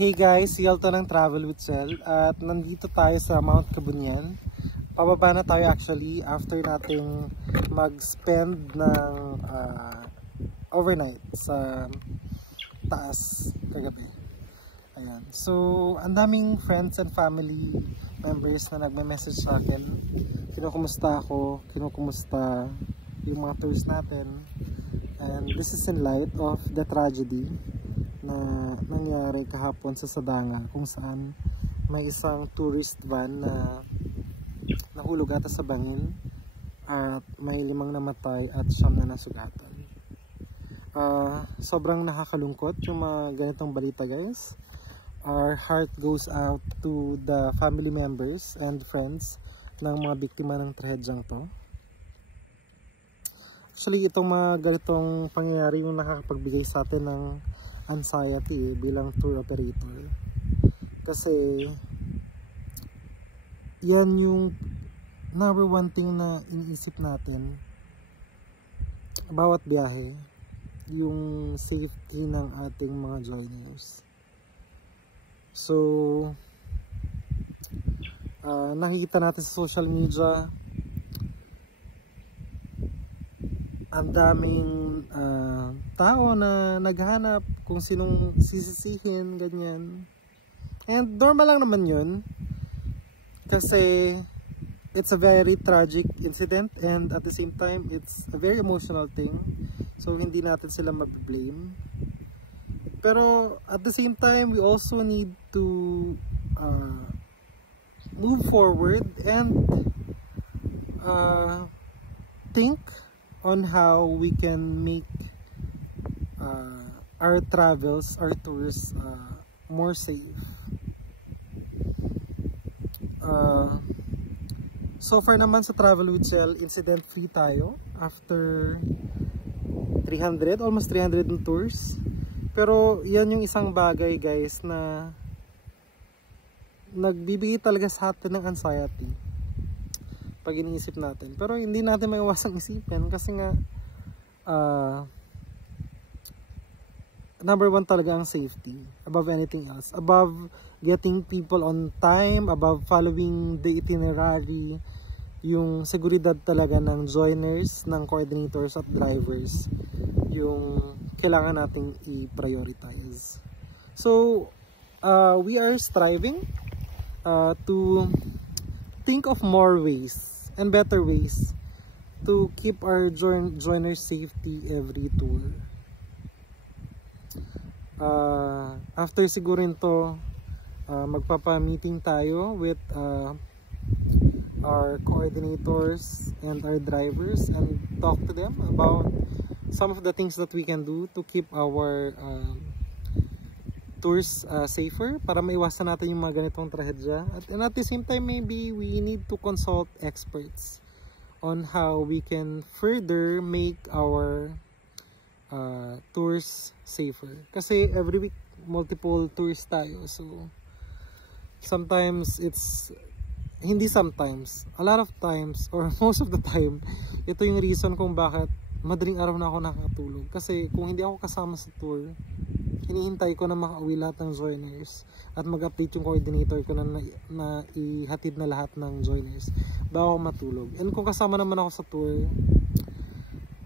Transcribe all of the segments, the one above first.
Hey guys, Yelto ng Travel with Sel at nandito tayo sa Mount Kabunyan. Pababa na tayo actually after nating mag-spend ng overnight sa taas kagabi. Ayan. So, ang daming friends and family members na nagme-message sa akin. Kinukumusta ako, kinukumusta yung mga tours natin. And this is in light of the tragedy na nangyari kahapon sa Sadanga, kung saan may isang tourist van na nahulog ata sa bangin at may 5 namatay at 9 na nasugatan. Sobrang nakakalungkot yung mga ganitong balita, guys. Our heart goes out to the family members and friends ng mga biktima ng trahedyang to. Actually, itong mga ganitong pangyayari yung nakakapagbigay sa atin ng anxiety bilang tour operator. Kasi yan yung number one thing na iniisip natin bawat biyahe, yung safety ng ating mga joiners. So, nakikita natin sa social media ang daming tao na naghahanap kung sinong sisisihin, ganyan. And normal lang naman yun kasi it's a very tragic incident and at the same time it's a very emotional thing, so hindi natin sila mabiblame. Pero at the same time we also need to move forward and think on how we can make our travels, our tours more safe. So far naman sa Travel with Sel, incident free tayo after 300, almost 300 ng tours. Pero yan yung isang bagay, guys, na nagbibigay talaga sa atin ng anxiety pag iniisip natin. Pero hindi natin maiwasang isipin kasi nga number one talaga ang safety above anything else, above getting people on time, above following the itinerary. Yung seguridad talaga ng joiners, ng coordinators at drivers yung kailangan nating i-prioritize. So we are striving to think of more ways and better ways to keep our joiners safety every tour. After siguro nito, magpapa-meeting tayo with our coordinators and our drivers and talk to them about some of the things that we can do to keep our tours safer para maiwasan natin yung mga ganitong trahedya. And at the same time, maybe we need to consult experts on how we can further make our tours safer. Kasi every week, multiple tours tayo. So, sometimes a lot of times, or most of the time, ito yung reason kung bakit madaling araw na ako nakakatulog. Kasi kung hindi ako kasama sa tour, hinihintay ko na makauwi lahat ng joiners at mag-update yung coordinator ko na ihatid na lahat ng joiners bago ako matulog. And kung kasama naman ako sa tour,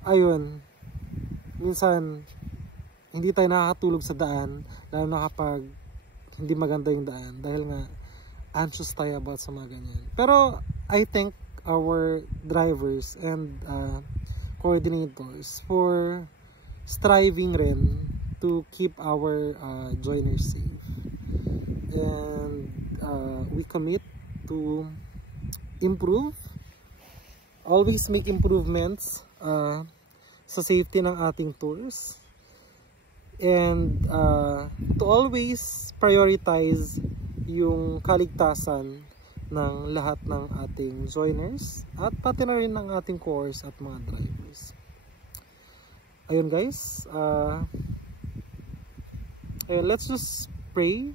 ayun, minsan hindi tayo nakakatulog sa daan, lalo na kapag hindi maganda yung daan dahil nga anxious tayo about sa mga ganyan. Pero I thank our drivers and coordinators for striving rin to keep our joiners safe, and we commit to improve, always make improvements sa safety ng ating tours, and to always prioritize yung kaligtasan ng lahat ng ating joiners at pati na rin ng ating course at mga drivers. Ayun, guys, let's just pray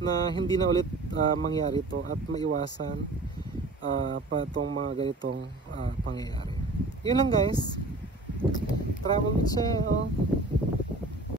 na hindi na ulit mangyari to at maiwasan pa itong mga ganitong pangyayari. Yun lang, guys. Travel with Sel.